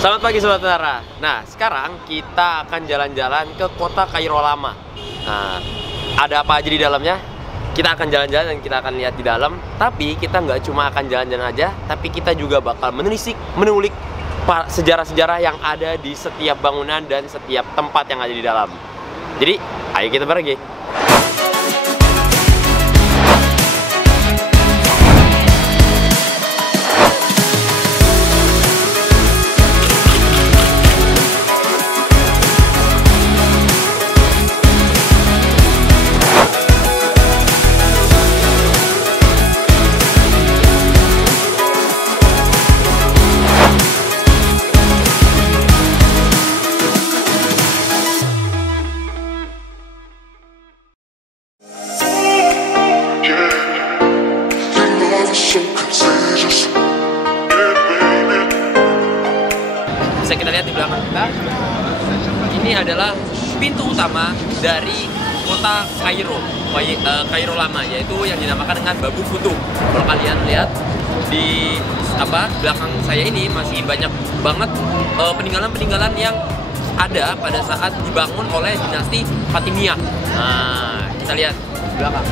Selamat pagi Sobat Menara. Nah, sekarang kita akan jalan-jalan ke kota Kairo lama. Nah, ada apa aja di dalamnya? Kita akan jalan-jalan dan kita akan lihat di dalam. Tapi kita nggak cuma akan jalan-jalan aja, tapi kita juga bakal menulik sejarah-sejarah yang ada di setiap bangunan dan setiap tempat yang ada di dalam. Jadi, ayo kita pergi. Bisa kita lihat di belakang kita, ini adalah pintu utama dari kota Kairo, Kairo lama, yaitu yang dinamakan dengan Babu Futu. Kalau kalian lihat di belakang saya ini masih banyak banget peninggalan-peninggalan yang ada pada saat dibangun oleh dinasti Fatimiyah. Nah, kita lihat di belakang.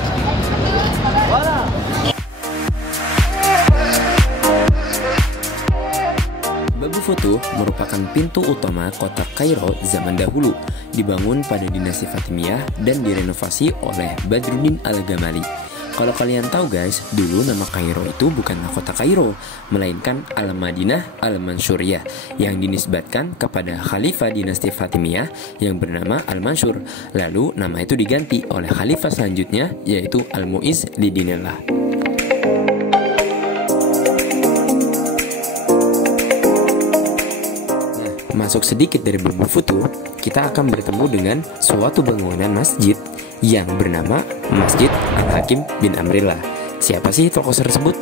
Babu Futu merupakan pintu utama kota Kairo zaman dahulu, dibangun pada dinasti Fatimiyah dan direnovasi oleh Badruddin Al-Gamali. Kalau kalian tahu guys, dulu nama Kairo itu bukanlah kota Kairo, melainkan Al-Madinah Al-Mansuriyah yang dinisbatkan kepada khalifah dinasti Fatimiyah yang bernama Al-Mansur. Lalu nama itu diganti oleh khalifah selanjutnya, yaitu Al-Mu'izz Lidinillah. Masuk sedikit dari Babu Futu, kita akan bertemu dengan suatu bangunan masjid yang bernama Masjid Al-Hakim bin Amrillah. Siapa sih tokoh tersebut?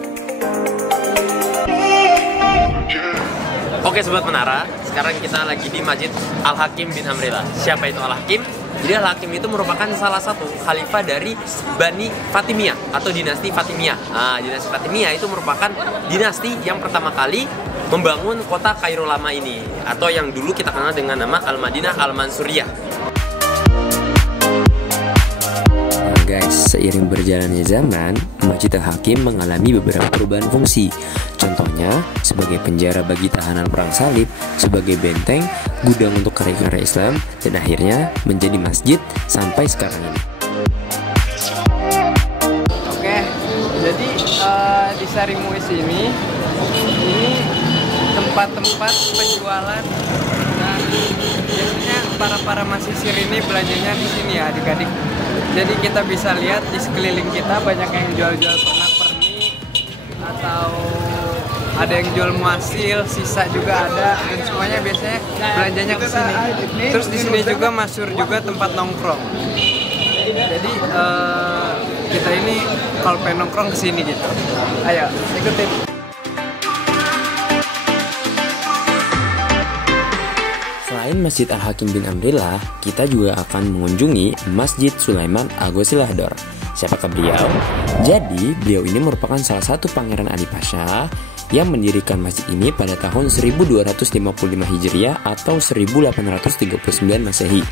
Oke Sobat Menara, sekarang kita lagi di Masjid Al-Hakim bin Amrillah. Siapa itu Al-Hakim? Jadi Al-Hakim itu merupakan salah satu khalifah dari Bani Fatimiyah atau dinasti Fatimiyah. Nah, dinasti Fatimiyah itu merupakan dinasti yang pertama kali membangun kota Kairo lama ini, atau yang dulu kita kenal dengan nama Al-Madinah Al-Mansuriyah. Nah guys, seiring berjalannya zaman, Masjid Al-Hakim mengalami beberapa perubahan fungsi. Contohnya, sebagai penjara bagi tahanan perang salib, sebagai benteng, gudang untuk karya-karya Islam, dan akhirnya menjadi masjid sampai sekarang ini. Oke, jadi di Sari Muiz ini tempat-tempat penjualan, dan biasanya para mahasiswa ini belajarnya di sini ya adik-adik. Jadi kita bisa lihat di sekeliling kita banyak yang jual-jual pernak-pernik, atau ada yang jual muasil, sisa juga ada, dan semuanya biasanya belanjanya ke sini. Terus di sini juga masyhur juga tempat nongkrong. Jadi kita ini kalau pengen nongkrong ke sini gitu. Ayo ikutin. Selain Masjid Al-Hakim bin Amrillah, kita juga akan mengunjungi Masjid Sulaiman Agosilahdor. Siapakah beliau? Jadi, beliau ini merupakan salah satu pangeran Ali Pasha yang mendirikan masjid ini pada tahun 1255 Hijriah atau 1839 Masehi.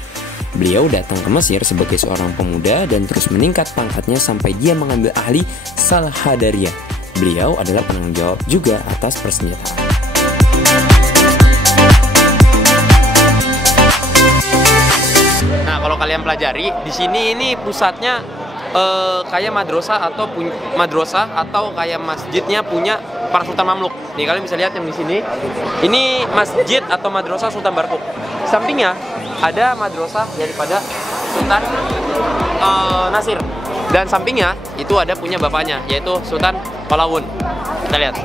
Beliau datang ke Mesir sebagai seorang pemuda dan terus meningkat pangkatnya sampai dia mengambil ahli Salhadariyah. Beliau adalah penanggung jawab juga atas persenjataan. Nah, kalau kalian pelajari di sini ini pusatnya kayak madrasah atau kayak masjidnya punya para Sultan Mamluk. Nih kalian bisa lihat yang di sini. Ini masjid atau madrasah Sultan Barkuk. Sampingnya ada madrasah daripada Sultan Nasir. Dan sampingnya itu ada punya bapaknya, yaitu Sultan Qalawun. Kita lihat.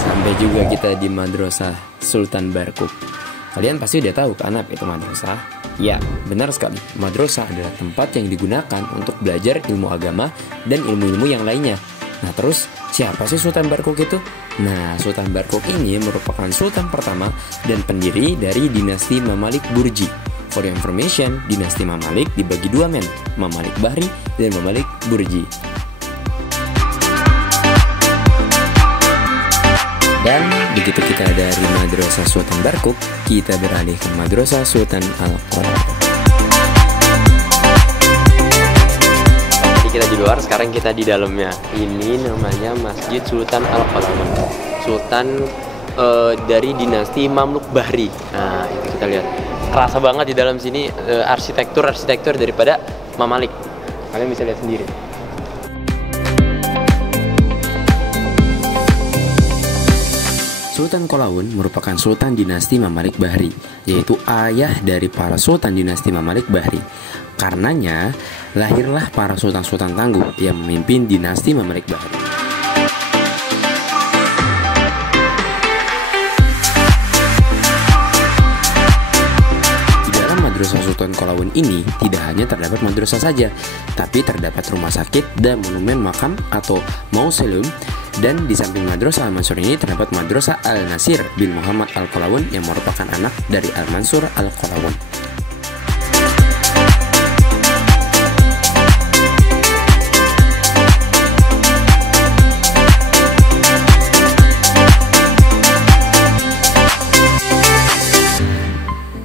Sampai juga kita di Madrasah Sultan Barkuk. Kalian pasti udah tahu kan apa itu madrasah? Ya, benar sekali. Madrasah adalah tempat yang digunakan untuk belajar ilmu agama dan ilmu-ilmu yang lainnya. Nah terus, siapa sih Sultan Barkuk itu? Nah, Sultan Barkuk ini merupakan sultan pertama dan pendiri dari dinasti Mamalik Burji. For your information, dinasti Mamalik dibagi dua men, Mamalik Bahri dan Mamalik Burji. Dan begitu kita dari Madrasah Sultan Barkuk, kita beralih ke Madrasah Sultan Al-Qarawan. Tadi kita di luar, sekarang kita di dalamnya. Ini namanya Masjid Sultan Al-Qarawan. Sultan dari dinasti Mamluk Bahri. Nah, itu kita lihat. Kerasa banget di dalam sini arsitektur daripada Mamalik. Kalian bisa lihat sendiri. Sultan Qalaun merupakan sultan dinasti Mamalik Bahri, yaitu ayah dari para sultan dinasti Mamalik Bahri. Karenanya, lahirlah para sultan-sultan tangguh yang memimpin dinasti Mamalik Bahri. Di dalam Madrasah Sultan Qalaun ini tidak hanya terdapat madrasah saja, tapi terdapat rumah sakit dan monumen makam atau mausoleum. Dan di samping Madrasah Al-Mansur ini terdapat Madrasah Al-Nasir bin Muhammad Al-Qalaun yang merupakan anak dari Al-Mansur Al-Qalaun.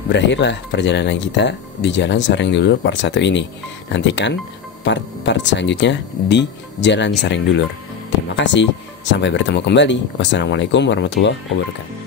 Berakhirlah perjalanan kita di Jalan Sareng Dulur part 1 ini. Nantikan part selanjutnya di Jalan Sareng Dulur. Terima kasih, sampai bertemu kembali. Wassalamualaikum warahmatullahi wabarakatuh.